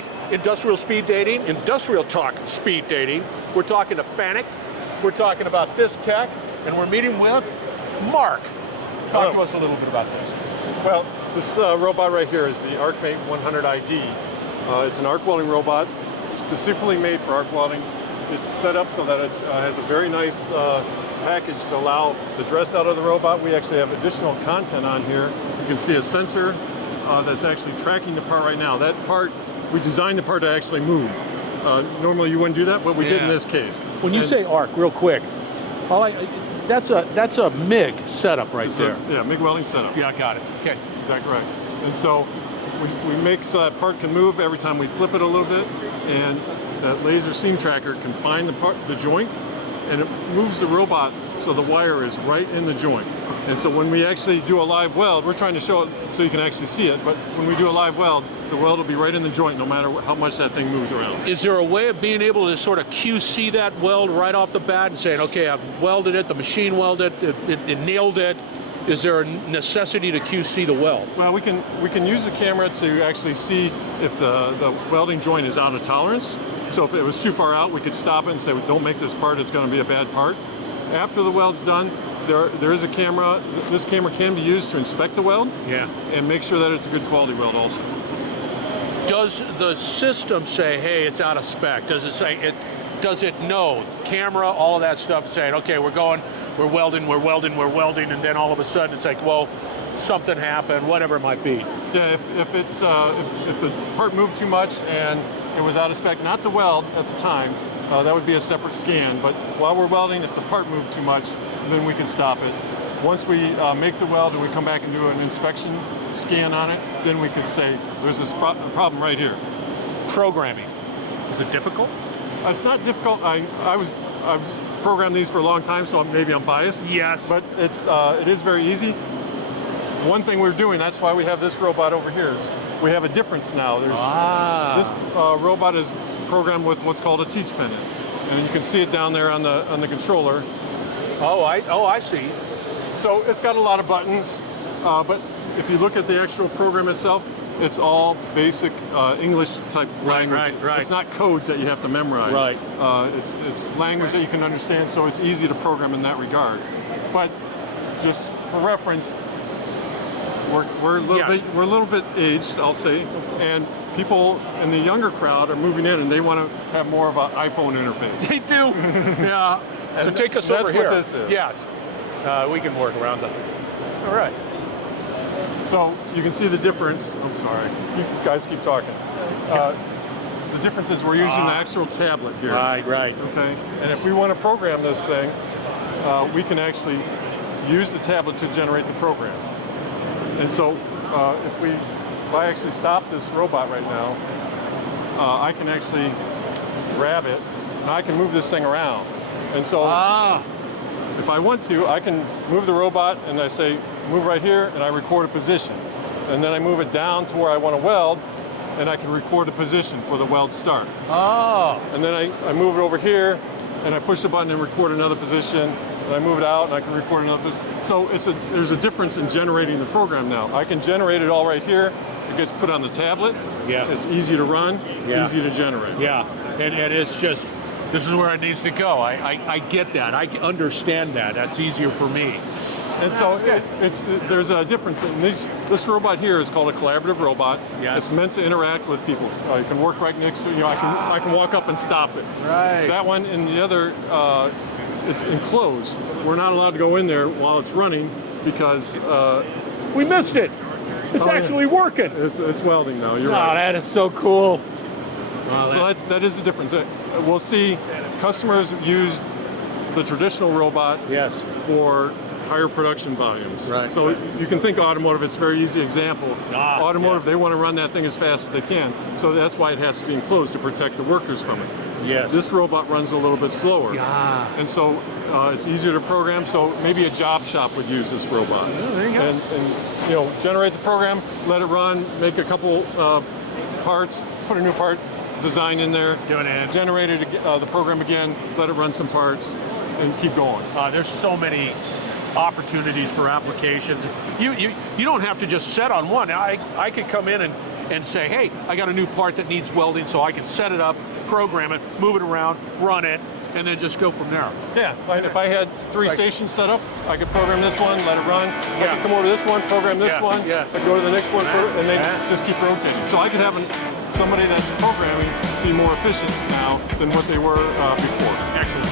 right, industrial speed dating, industrial talk speed dating. We're talking to FANUC, we're talking about this tech, and we're meeting with Mark. Talk to us a little bit about this. Well, this robot right here is the ArcMate 100ID. It's an arc welding robot, specifically made for arc welding. It's set up so that it has a very nice package to allow the dress out of the robot. We actually have additional content on here. You can see a sensor that's actually tracking the part right now. That part, we designed the part to actually move. Normally you wouldn't do that, but we did in this case. When you say arc, real quick, that's a MIG setup right there. Yeah, MIG welding setup. Yeah, I got it. Okay. Exactly right. And so we make so that part can move every time we flip it a little bit, and that laser seam tracker can find the joint, and it moves the robot so the wire is right in the joint. And so when we actually do a live weld, we're trying to show it so you can actually see it, but when we do a live weld, the weld will be right in the joint no matter how much that thing moves around. Is there a way of being able to sort of QC that weld right off the bat and saying, okay, I've welded it, the machine welded it, it nailed it? Is there a necessity to QC the weld? Well, we can use the camera to actually see if the welding joint is out of tolerance. So if it was too far out, we could stop it and say, don't make this part, it's going to be a bad part. After the weld's done, there is a camera. This camera can be used to inspect the weld and make sure that it's a good quality weld also. Does the system say, hey, it's out of spec? Does it say, does it know? Camera, all of that stuff saying, okay, we're welding, and then all of a sudden it's like, well, something happened, whatever it might be. Yeah, if the part moved too much and it was out of spec, not to weld at the time, that would be a separate scan. But while we're welding, if the part moved too much, then we can stop it. Once we make the weld and we come back and do an inspection scan on it, then we could say, there's this problem right here. Programming, is it difficult? It's not difficult. I've programmed these for a long time, so maybe I'm biased. Yes. But it is very easy. One thing we're doing, that's why we have this robot over here, is we have a difference now. This robot is programmed with what's called a teach pendant, and you can see it down there on the controller. Oh, I see. So it's got a lot of buttons, but if you look at the actual program itself, it's all basic English type language. Right. It's not codes that you have to memorize. Right. It's language that you can understand, so it's easy to program in that regard. But just for reference, we're a little bit aged, I'll say, and people in the younger crowd are moving in and they want to have more of an iPhone interface. They do. Yeah. So take us over here. That's what this is. Yes. We can work around that. All right. So you can see the difference. I'm sorry. You guys keep talking. The difference is we're using the actual tablet here. Right. Okay. And if we want to program this thing, we can actually use the tablet to generate the program. And so if I actually stop this robot right now, I can actually grab it and I can move this thing around. And so if I want to, I can move the robot and I say, move right here, and I record a position. And then I move it down to where I want to weld, and I can record a position for the weld start. And then I move it over here, and I push the button and record another position, and I move it out, and I can record another position. So there's a difference in generating the program now. I can generate it all right here. It gets put on the tablet. Yeah. It's easy to run, easy to generate. Yeah, and it's just, this is where it needs to go. I get that. I understand that. That's easier for me. And so there's a difference. In this robot here is called a collaborative robot. Yes. It's meant to interact with people. You can work right next to it. I can walk up and stop it. Right. That one and the other is enclosed. We're not allowed to go in there while it's running because we missed it. It's actually working. It's welding now. You're right. That is so cool. So that is the difference. We'll see customers use the traditional robot for higher production volumes. Right. So you can think automotive, it's a very easy example. Automotive, they want to run that thing as fast as they can. So that's why it has to be enclosed to protect the workers from it. Yes. This robot runs a little bit slower. And so it's easier to program, so maybe a job shop would use this robot. There you go. And generate the program, let it run, make a couple parts, put a new part design in there, generate it, the program again, let it run some parts, and keep going. There's so many opportunities for applications. You don't have to just set on one. I could come in and and say, hey, I got a new part that needs welding, so I can set it up, program it, move it around, run it, and then just go from there. Yeah, if I had 3 stations set up, I could program this one, let it run. I could come over to this one, program this one. I'd go to the next one, and then just keep rotating. So I could have somebody that's programming be more efficient now than what they were before. Excellent.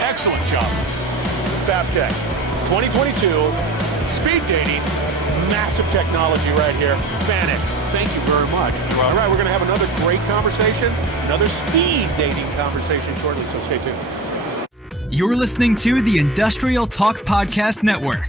Excellent job. FABTECH 2022, speed dating, massive technology right here. FANUC, thank you very much. All right, we're going to have another great conversation, another speed dating conversation shortly, so stay tuned. You're listening to the Industrial Talk Podcast Network.